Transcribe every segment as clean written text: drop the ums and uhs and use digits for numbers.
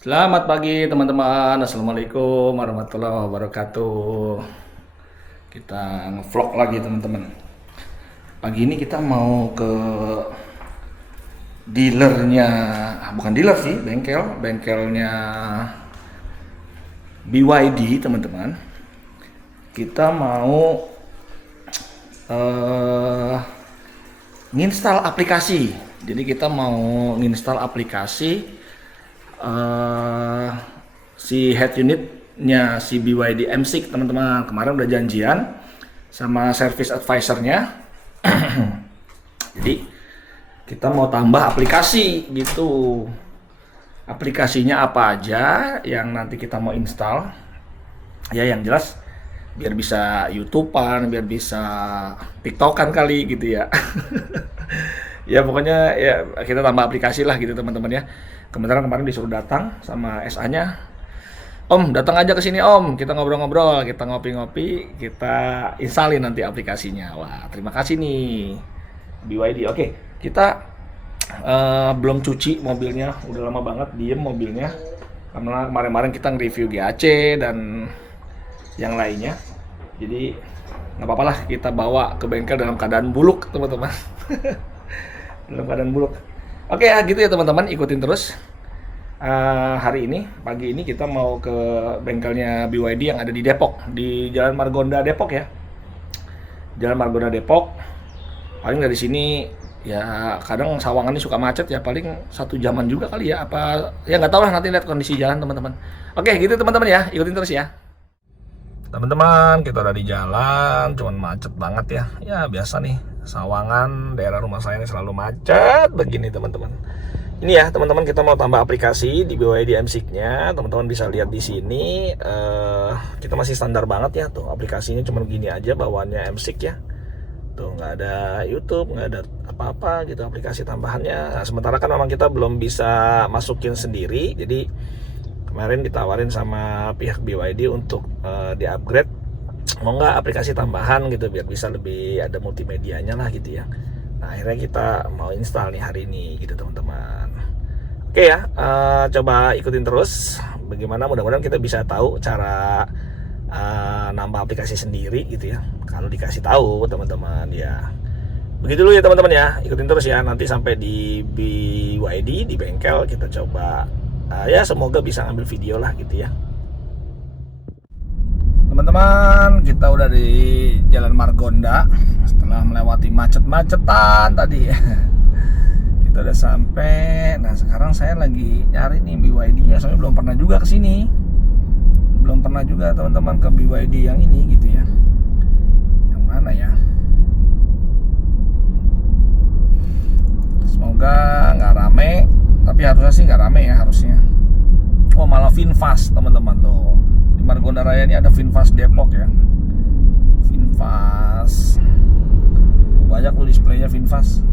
Selamat pagi teman-teman. Assalamualaikum warahmatullahi wabarakatuh. Kita ngevlog lagi teman-teman. Pagi ini kita mau ke dealernya, bukan dealer sih, bengkelnya BYD teman-teman. Kita mau nginstal aplikasi. Jadi kita mau nginstal aplikasi si head unitnya si BYD M6 teman-teman. Kemarin udah janjian sama service advisornya. Jadi kita mau tambah aplikasi gitu. Aplikasinya apa aja yang nanti kita mau install? Ya yang jelas biar bisa YouTubean, biar bisa TikTokan kali gitu ya. Ya pokoknya ya kita tambah aplikasi lah gitu teman-teman ya. Kebetulan kemarin disuruh datang sama SA-nya. Om, datang aja ke sini Om, kita ngobrol-ngobrol, kita ngopi-ngopi, kita installin nanti aplikasinya. Wah, terima kasih nih BYD. Oke, kita belum cuci mobilnya, udah lama banget diem mobilnya. Karena kemarin-kemarin kita nge-review GAC dan yang lainnya. Jadi nggak apa-apa lah kita bawa ke bengkel dalam keadaan buluk teman-teman. Dalam keadaan buluk. Oke ya gitu ya teman-teman, ikutin terus. Hari ini, pagi ini kita mau ke bengkelnya BYD yang ada di Depok, di Jalan Margonda Depok ya. Jalan Margonda Depok. Paling dari sini ya kadang Sawangan ini suka macet ya, paling 1 jaman juga kali ya. Apa ya nggak tahu lah, nanti lihat kondisi jalan teman-teman. Oke gitu teman-teman ya, ikutin terus ya. Teman-teman, kita udah di jalan, cuman macet banget ya. Ya biasa nih, Sawangan, daerah rumah saya ini selalu macet begini teman-teman. Ini ya teman-teman, kita mau tambah aplikasi di BYD M6-nya. Teman-teman bisa lihat di sini, kita masih standar banget ya tuh. Aplikasinya cuma gini aja bawaannya M6 ya. Tuh nggak ada YouTube, nggak ada apa-apa gitu aplikasi tambahannya. Nah, sementara kan memang kita belum bisa masukin sendiri, jadi kemarin ditawarin sama pihak BYD untuk di-upgrade, mau nggak aplikasi tambahan gitu biar bisa lebih ada multimedianya lah gitu ya. Nah akhirnya kita mau install nih hari ini gitu teman-teman. Oke ya, coba ikutin terus bagaimana, mudah-mudahan kita bisa tahu cara nambah aplikasi sendiri gitu ya, kalau dikasih tahu teman-teman ya. Begitu dulu ya teman-teman ya, ikutin terus ya, nanti sampai di BYD di bengkel kita coba ya semoga bisa ambil video lah gitu ya. Teman-teman, kita udah di Jalan Margonda setelah melewati macet-macetan tadi. Kita udah sampai. Nah, sekarang saya lagi nyari nih BYD-nya, soalnya belum pernah juga ke sini. Belum pernah juga teman-teman ke BYD yang ini gitu ya. Yang mana ya? Semoga nggak rame, tapi harusnya sih nggak rame ya harusnya. Oh, malah Finfast teman-teman tuh. Di Margonda Raya ini ada Finfast Depok ya. Finfast. Banyak tuh displaynya Finfast.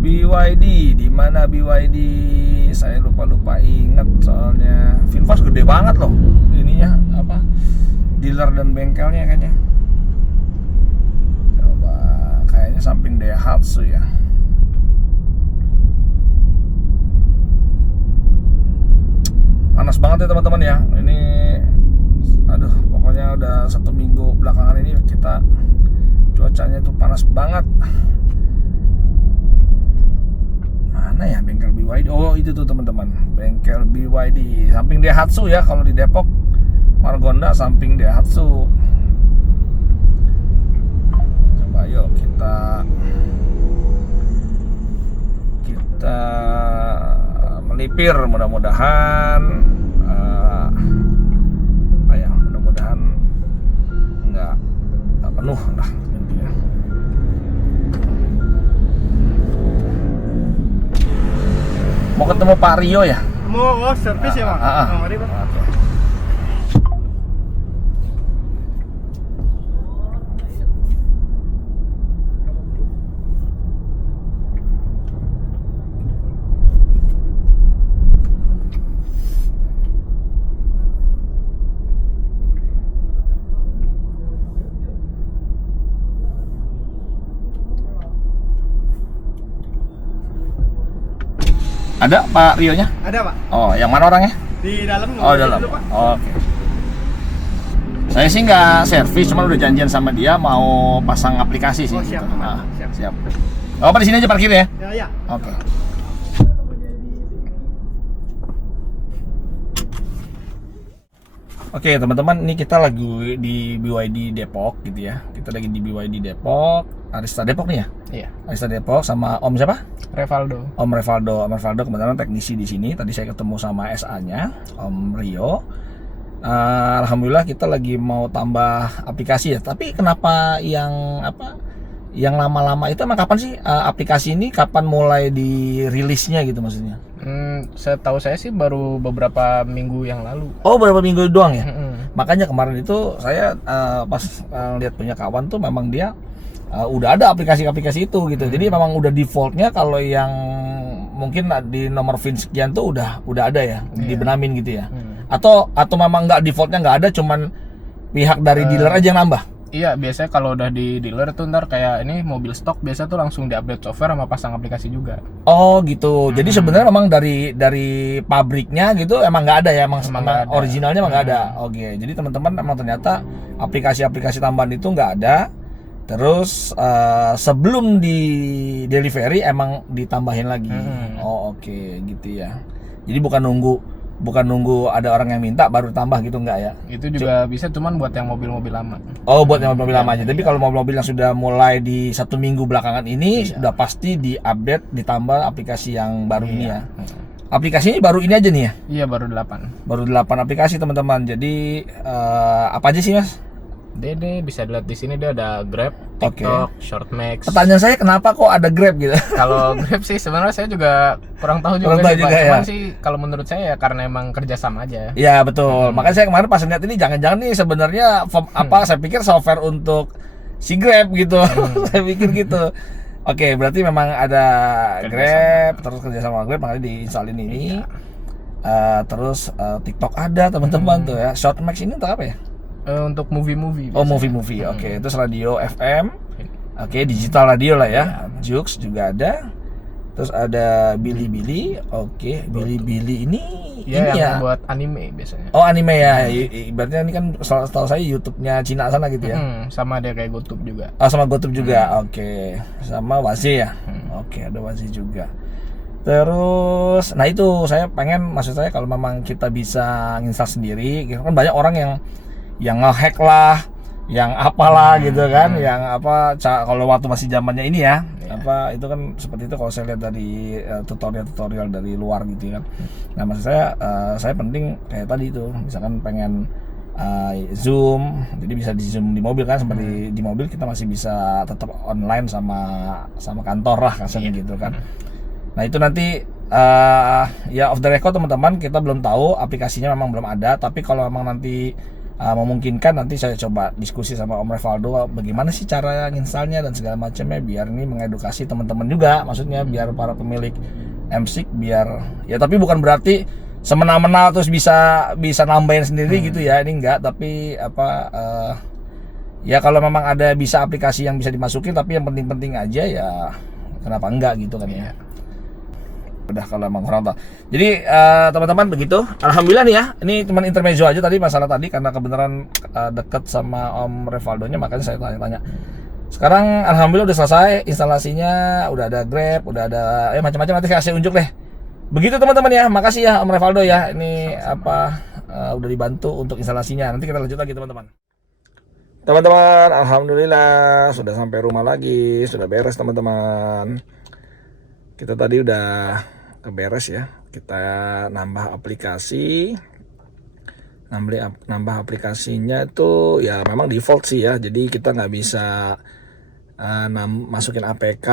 BYD, di mana BYD? Saya lupa ingat soalnya. Finfast gede banget loh. Ininya apa? Dealer dan bengkelnya kayaknya. Coba kayaknya samping Daihatsu ya. Panas banget ya teman-teman ya. Ini aduh, pokoknya udah 1 minggu belakangan ini kita cuacanya tuh panas banget. Mana ya bengkel BYD? Oh itu tuh teman-teman, bengkel BYD samping Daihatsu ya. Kalau di Depok Margonda samping Daihatsu. Coba yuk kita melipir, mudah-mudahan mudah-mudahan nggak penuh lah intinya. Mau ketemu Pak Rio ya? Mau servis ya Bang? Mari Bang. Oke. Ada Pak Rionya? Ada Pak. Oh, yang mana orangnya? Di dalam. Oh, dalam. Dulu, Pak. Oh, oke. Saya sih nggak servis, cuma udah janjian sama dia mau pasang aplikasi sih. Oh, siap. Gitu. Pak. Siap. Oh, Pak di sini aja parkir ya? Ya. Oke. Oke teman-teman, ini kita lagi di BYD Depok gitu ya. Kita lagi di BYD Depok, Arista Depok nih ya. Iya. Arista Depok sama Om siapa? Revaldo. Om Revaldo. Om Revaldo kebetulan teknisi di sini. Tadi saya ketemu sama SA-nya, Om Rio. Alhamdulillah kita lagi mau tambah aplikasi ya. Tapi kenapa yang lama-lama itu emang kapan sih aplikasi ini kapan mulai dirilisnya gitu maksudnya? Setahu saya sih baru beberapa minggu yang lalu. Oh, beberapa minggu doang ya? Mm-mm. Makanya kemarin itu saya pas lihat punya kawan tuh memang dia udah ada aplikasi-aplikasi itu gitu. Jadi memang udah defaultnya kalau yang mungkin di nomor VIN sekian tuh udah ada ya, dibenamin gitu ya. Atau memang nggak defaultnya nggak ada, cuman pihak dari dealer aja yang nambah. Iya, biasanya kalau udah di dealer tuh ntar kayak ini mobil stok biasa tuh langsung diupdate software sama pasang aplikasi juga. Oh gitu. Jadi sebenarnya memang dari pabriknya gitu emang nggak ada ya, emang nggak ada. originalnya emang nggak ada. Oke. Jadi teman-teman emang ternyata aplikasi-aplikasi tambahan itu nggak ada. Terus sebelum di delivery emang ditambahin lagi. Oh oke, gitu ya. Jadi bukan nunggu ada orang yang minta baru tambah gitu enggak ya? Itu juga bisa cuman buat yang mobil-mobil lama. Oh, buat yang mobil lama aja. Tapi kalau mobil-mobil yang sudah mulai di 1 minggu belakangan ini sudah pasti diupdate, ditambah aplikasi yang baru ini ya. Aplikasinya baru ini aja nih ya? Iya, baru 8. Baru 8 aplikasi teman-teman. Jadi apa aja sih Mas? Dede bisa dilihat di sini dia ada Grab, Oke. TikTok, Shortmax. Pertanyaan saya kenapa kok ada Grab gitu? Kalau Grab sih sebenarnya saya juga kurang tahu juga, Kurang tahu sih, juga Pak. ya. Cuman sih kalau menurut saya ya karena emang kerjasama aja. Iya betul. Makanya saya kemarin pas lihat ini jangan-jangan nih sebenarnya saya pikir software untuk si Grab gitu. Saya pikir gitu. Oke, berarti memang ada Grab, terus kerja sama Grab makanya diinstalin ini. Terus TikTok ada teman-teman tuh ya. Shortmax ini untuk apa ya? Untuk movie-movie. Oh, biasanya. movie. Oke, terus radio FM. Oke, digital radio lah ya. Jux juga ada. Terus ada Bilibili. Oke, Bilibili ini Ya, ini ya. yang buat anime biasanya. Oh, anime ya. Ibaratnya ini kan setahu saya YouTube-nya Cina sana gitu ya. Sama dia kayak GoTube juga. Oh, sama GoTube juga. Oke. Sama Wazi ya. Oke, ada Wazi juga. Terus, nah itu saya pengen, maksud saya kalau memang kita bisa nginstal sendiri, gitu kan banyak orang yang ngehack lah, yang apalah gitu kan, yang apa kalau waktu masih zamannya ini ya, apa itu kan seperti itu kalau saya lihat dari tutorial dari luar gitu kan. Nah maksud saya penting kayak tadi itu, misalkan pengen Zoom, jadi bisa di Zoom di mobil kan, seperti di mobil kita masih bisa tetap online sama kantor lah kasarnya gitu kan. Nah itu nanti ya off the record teman-teman, kita belum tahu, aplikasinya memang belum ada, tapi kalau memang nanti memungkinkan nanti saya coba diskusi sama Om Revaldo bagaimana sih cara nginstalnya dan segala macamnya biar ini mengedukasi teman-teman juga, maksudnya biar para pemilik MSIG biar ya, tapi bukan berarti semena-mena terus bisa nambahin sendiri gitu ya, ini enggak, tapi apa ya kalau memang ada bisa aplikasi yang bisa dimasukin tapi yang penting-penting aja ya kenapa enggak gitu kan ya. Udah kalau emang kurang tahu. Jadi teman-teman begitu. Alhamdulillah nih ya. Ini cuma intermezzo aja tadi masalah tadi karena kebenaran deket sama Om Revaldonya makanya saya tanya-tanya. Sekarang alhamdulillah udah selesai instalasinya, udah ada Grab, udah ada macam-macam, nanti saya unjuk deh. Begitu teman-teman ya. Makasih ya Om Revaldo ya. Ini udah dibantu untuk instalasinya. Nanti kita lanjut lagi teman-teman. Teman-teman, alhamdulillah sudah sampai rumah lagi, sudah beres teman-teman. Kita tadi udah keberes ya, kita nambah aplikasinya itu ya memang default sih ya, jadi kita nggak bisa masukin APK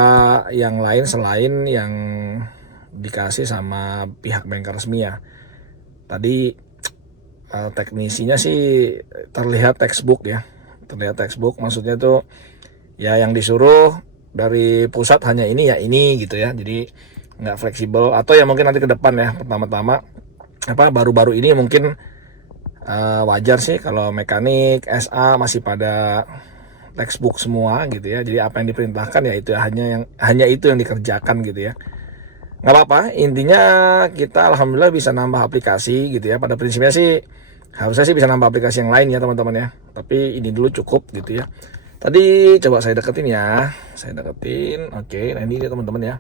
yang lain selain yang dikasih sama pihak bengkel resmi ya. Tadi teknisinya sih terlihat textbook ya, maksudnya tuh ya yang disuruh dari pusat hanya ini ya ini gitu ya, jadi nggak fleksibel. Atau ya mungkin nanti ke depan ya, pertama-tama baru-baru ini mungkin wajar sih kalau mekanik SA masih pada textbook semua gitu ya, jadi apa yang diperintahkan ya itu hanya itu yang dikerjakan gitu ya. nggak apa-apa, intinya kita alhamdulillah bisa nambah aplikasi gitu ya. Pada prinsipnya sih harusnya sih bisa nambah aplikasi yang lain ya teman-teman ya, tapi ini dulu cukup gitu ya. Tadi coba saya deketin ya, saya deketin. Oke, nah ini dia teman-teman ya.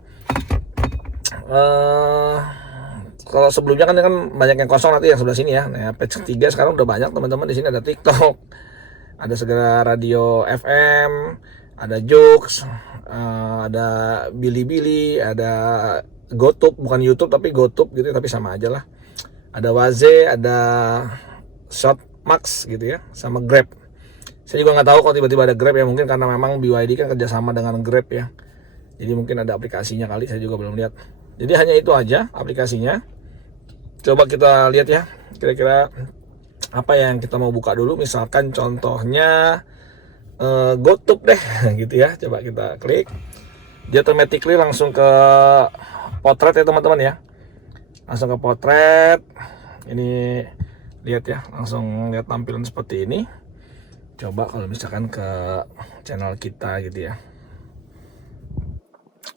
Kalau sebelumnya kan banyak yang kosong, nanti yang sebelah sini ya. Nah, page 3 sekarang udah banyak teman-teman. Di sini ada TikTok, ada segala radio FM, ada Joox, ada Bilibili, ada GoTube, bukan YouTube tapi GoTube gitu ya, tapi sama aja lah. Ada Waze, ada Shotmax gitu ya, sama Grab. Saya juga nggak tahu kalau tiba-tiba ada Grab ya, mungkin karena memang BYD kan kerjasama dengan Grab ya. Jadi mungkin ada aplikasinya kali, saya juga belum lihat. Jadi hanya itu aja aplikasinya. Coba kita lihat ya, kira-kira apa yang kita mau buka dulu. Misalkan contohnya GoTube deh gitu ya. Coba kita klik, dia automatically langsung ke potret ya teman-teman ya, langsung ke potret. Ini lihat ya, langsung lihat tampilan seperti ini. Coba kalau misalkan ke channel kita gitu ya.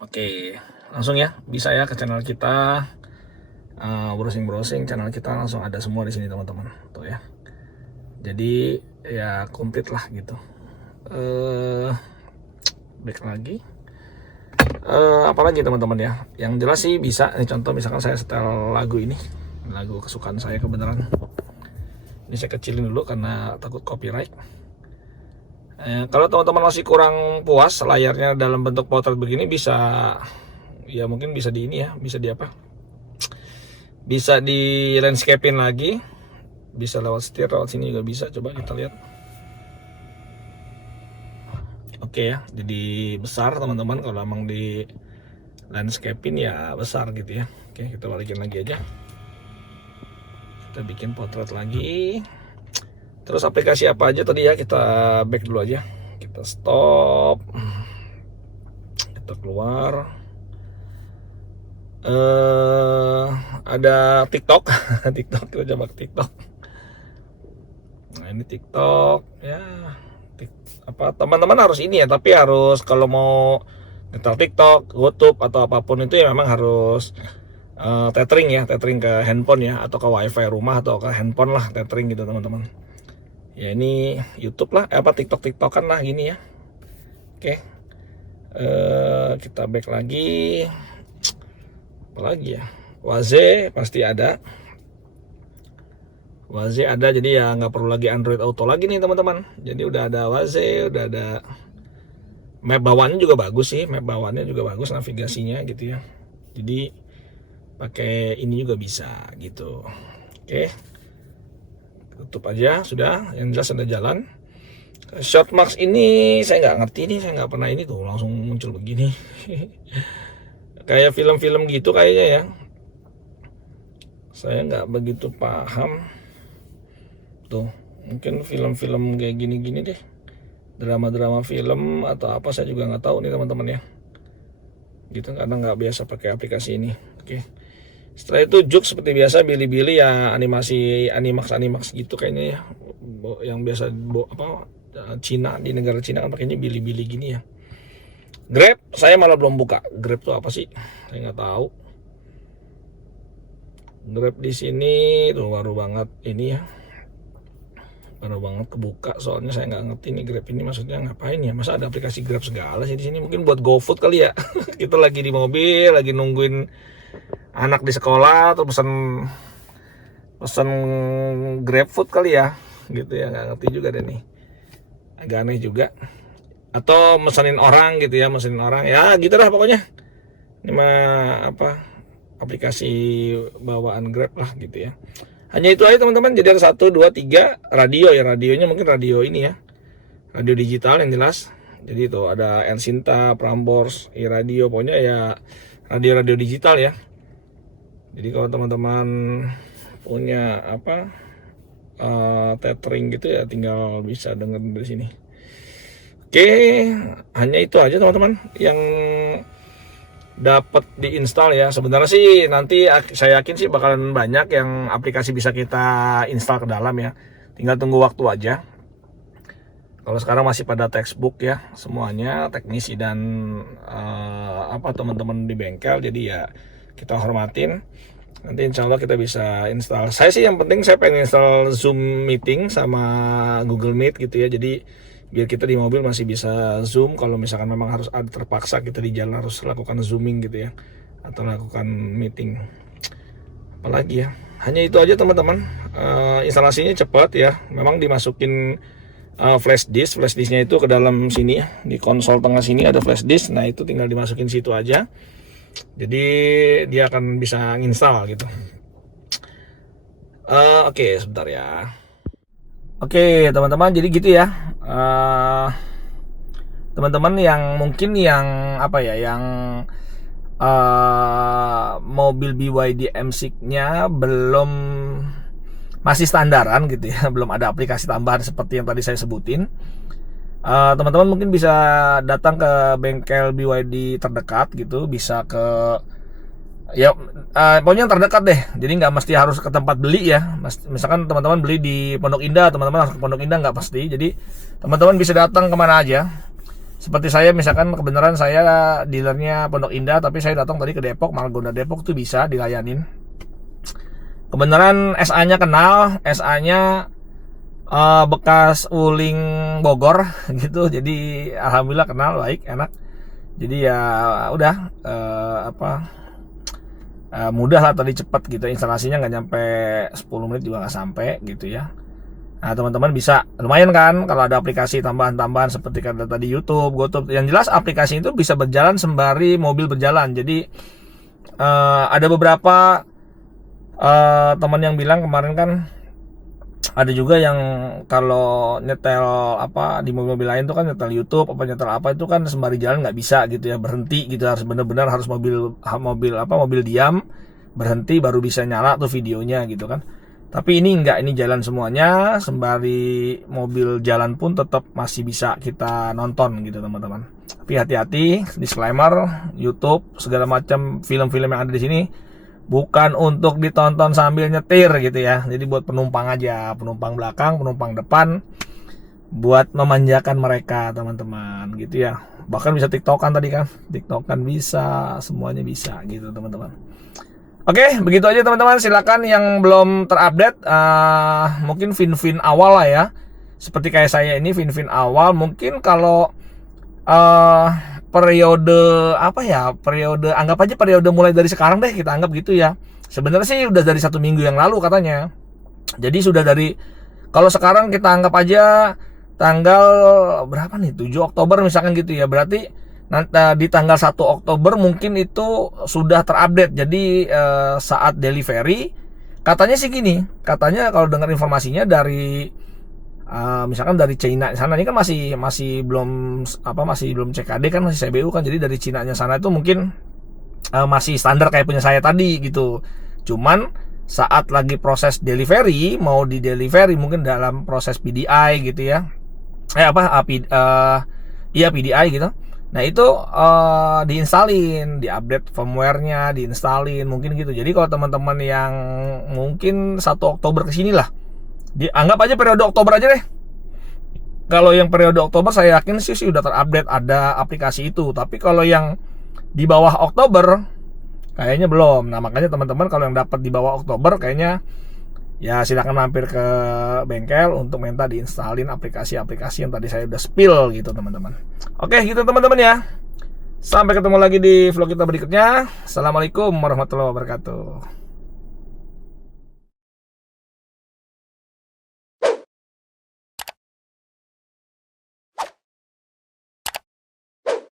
Oke, langsung ya, bisa ya ke channel kita. Browsing channel kita langsung ada semua di sini teman-teman. Tuh ya. Jadi ya komplit lah gitu. Back lagi. Apalagi teman-teman ya. Yang jelas sih bisa. Ini contoh misalkan saya setel lagu ini, lagu kesukaan saya kebenaran. Ini saya kecilin dulu karena takut copyright. Kalau teman-teman masih kurang puas layarnya dalam bentuk potret begini, bisa ya mungkin bisa di ini ya, bisa di apa? Bisa di landscapein lagi, bisa lewat setir, lewat sini juga bisa. Coba kita lihat. Oke ya, jadi besar teman-teman. Kalau emang di landscapein ya besar gitu ya. Oke, kita balikin lagi aja. Kita bikin potret lagi. Terus aplikasi apa aja tadi ya, kita back dulu aja. Kita stop. Kita keluar. Ada TikTok. TikTok, kita coba TikTok. Nah, ini TikTok ya. Apa teman-teman harus ini ya, tapi harus kalau mau nyetel TikTok, YouTube atau apapun itu ya memang harus tethering ya, tethering ke handphone ya, atau ke wifi rumah atau ke handphone lah, tethering gitu teman-teman. Ya ini YouTube lah, TikTok-TikTokan lah gini ya. Oke, kita back lagi. Apalagi ya, Waze pasti ada. Waze ada, jadi ya nggak perlu lagi Android Auto lagi nih teman-teman. Jadi udah ada Waze, udah ada map bawaannya juga bagus sih, map bawaannya juga bagus, navigasinya gitu ya. Jadi pakai ini juga bisa gitu. Oke. Tutup aja sudah, yang jelas ada jalan. Shotmax ini saya nggak ngerti nih, saya nggak pernah ini tuh langsung muncul begini. Kayak film-film gitu kayaknya ya. Saya nggak begitu paham. Tuh, mungkin film-film kayak gini-gini deh. Drama-drama film atau apa saya juga nggak tahu nih teman-teman ya. Gitu karena nggak biasa pakai aplikasi ini. Oke. Setelah itu Joox seperti biasa, Bilibili ya animasi Animax gitu kayaknya ya, yang biasa Cina, di negara Cina kan pakainya Bilibili gini ya. Grab saya malah belum buka. Grab tuh apa sih? Saya nggak tahu. Grab di sini tuh baru banget ini ya, baru banget kebuka. Soalnya saya nggak ngerti nih Grab ini maksudnya ngapain ya. Masa ada aplikasi Grab segala sih di sini? Mungkin buat GoFood kali ya. Kita lagi di mobil, lagi nungguin anak di sekolah atau pesen GrabFood kali ya, gitu ya, nggak ngerti juga deh nih, agak aneh juga. Atau mesenin orang gitu ya, mesenin orang ya gitu lah pokoknya. Ini mah aplikasi bawaan Grab lah gitu ya. Hanya itu aja teman-teman. Jadi ada 1, 2, 3 radio ya, radionya mungkin radio ini ya, radio digital yang jelas. Jadi itu ada Elsinta, Prambors, radio, pokoknya ya radio-radio digital ya. Jadi kalau teman-teman punya tethering gitu ya, tinggal bisa denger dari sini. Oke, hanya itu aja teman-teman yang dapat diinstal ya. Sebenarnya sih nanti saya yakin sih bakalan banyak yang aplikasi bisa kita install ke dalam ya. Tinggal tunggu waktu aja. Kalau sekarang masih pada textbook ya semuanya, teknisi dan teman-teman di bengkel. Jadi ya kita hormatin. Nanti insya Allah kita bisa install. Saya sih yang penting saya pengen install Zoom meeting sama Google Meet gitu ya. Jadi biar kita di mobil masih bisa Zoom. Kalau misalkan memang harus ada terpaksa kita di jalan harus lakukan zooming gitu ya, atau lakukan meeting. Apalagi ya, hanya itu aja teman-teman. Instalasinya cepat ya. Memang dimasukin flash disknya itu ke dalam sini ya. Di konsol tengah sini ada flash disk. Nah itu tinggal dimasukin situ aja. Jadi dia akan bisa nginstal gitu. Oke, sebentar ya. Oke teman-teman, jadi gitu ya. Teman-teman yang mungkin yang apa ya, yang mobil BYD M6-nya belum, masih standaran gitu ya, belum ada aplikasi tambahan seperti yang tadi saya sebutin. Teman-teman mungkin bisa datang ke bengkel BYD terdekat gitu, bisa ke ya pokoknya yang terdekat deh. Jadi nggak mesti harus ke tempat beli ya. Misalkan teman-teman beli di Pondok Indah, teman-teman harus ke Pondok Indah, nggak pasti. Jadi teman-teman bisa datang kemana aja. Seperti saya misalkan kebenaran saya dealernya Pondok Indah, tapi saya datang tadi ke Depok, Margonda Depok tuh bisa dilayanin. Kebenaran SA-nya kenal, SA-nya bekas Uling Bogor gitu, jadi alhamdulillah kenal, baik, enak. Jadi ya udah mudah lah tadi, cepat gitu instalasinya, nggak nyampe 10 menit juga nggak sampai gitu ya. Nah teman-teman bisa, lumayan kan kalau ada aplikasi tambahan-tambahan seperti kata tadi YouTube, GoTo. Yang jelas aplikasi itu bisa berjalan sembari mobil berjalan. Jadi ada beberapa teman yang bilang kemarin kan, ada juga yang kalau nyetel apa di mobil-mobil lain tuh kan nyetel YouTube apa nyetel apa itu kan sembari jalan nggak bisa gitu ya, berhenti gitu, harus benar-benar harus mobil diam, berhenti baru bisa nyala tuh videonya gitu kan. Tapi ini enggak, ini jalan semuanya, sembari mobil jalan pun tetap masih bisa kita nonton gitu teman-teman. Tapi hati-hati, disclaimer, YouTube segala macam film-film yang ada di sini bukan untuk ditonton sambil nyetir gitu ya. Jadi buat penumpang aja, penumpang belakang, penumpang depan, buat memanjakan mereka teman-teman gitu ya. Bahkan bisa TikTokan tadi kan, TikTokan bisa, semuanya bisa gitu teman-teman. Oke, begitu aja teman-teman. Silakan yang belum terupdate, mungkin fin-fin awal lah ya. Seperti kayak saya ini fin-fin awal, mungkin kalau periode apa ya, periode anggap aja periode mulai dari sekarang deh, kita anggap gitu ya. Sebenarnya sih udah dari 1 minggu yang lalu katanya. Jadi sudah dari, kalau sekarang kita anggap aja tanggal berapa nih, 7 Oktober misalkan gitu ya, berarti nanti di tanggal 1 Oktober mungkin itu sudah terupdate. Jadi saat delivery katanya sih gini, katanya kalau dengar informasinya dari misalkan dari China sana, ini kan masih belum CKD kan, masih CBU kan. Jadi dari Cina-nya sana itu mungkin masih standar kayak punya saya tadi gitu. Cuman saat lagi proses delivery, mau di delivery mungkin dalam proses PDI gitu ya. PDI gitu. Nah itu diinstalin, diupdate firmware-nya, diinstalin mungkin gitu. Jadi kalau teman-teman yang mungkin 1 Oktober kesini lah, dianggap aja periode Oktober aja deh. Kalau yang periode Oktober saya yakin sih udah terupdate, ada aplikasi itu. Tapi kalau yang di bawah Oktober kayaknya belum. Nah makanya teman-teman kalau yang dapat di bawah Oktober kayaknya ya silakan mampir ke bengkel untuk minta diinstalin aplikasi-aplikasi yang tadi saya udah spill gitu teman-teman. Oke gitu teman-teman ya. Sampai ketemu lagi di vlog kita berikutnya. Assalamualaikum warahmatullahi wabarakatuh.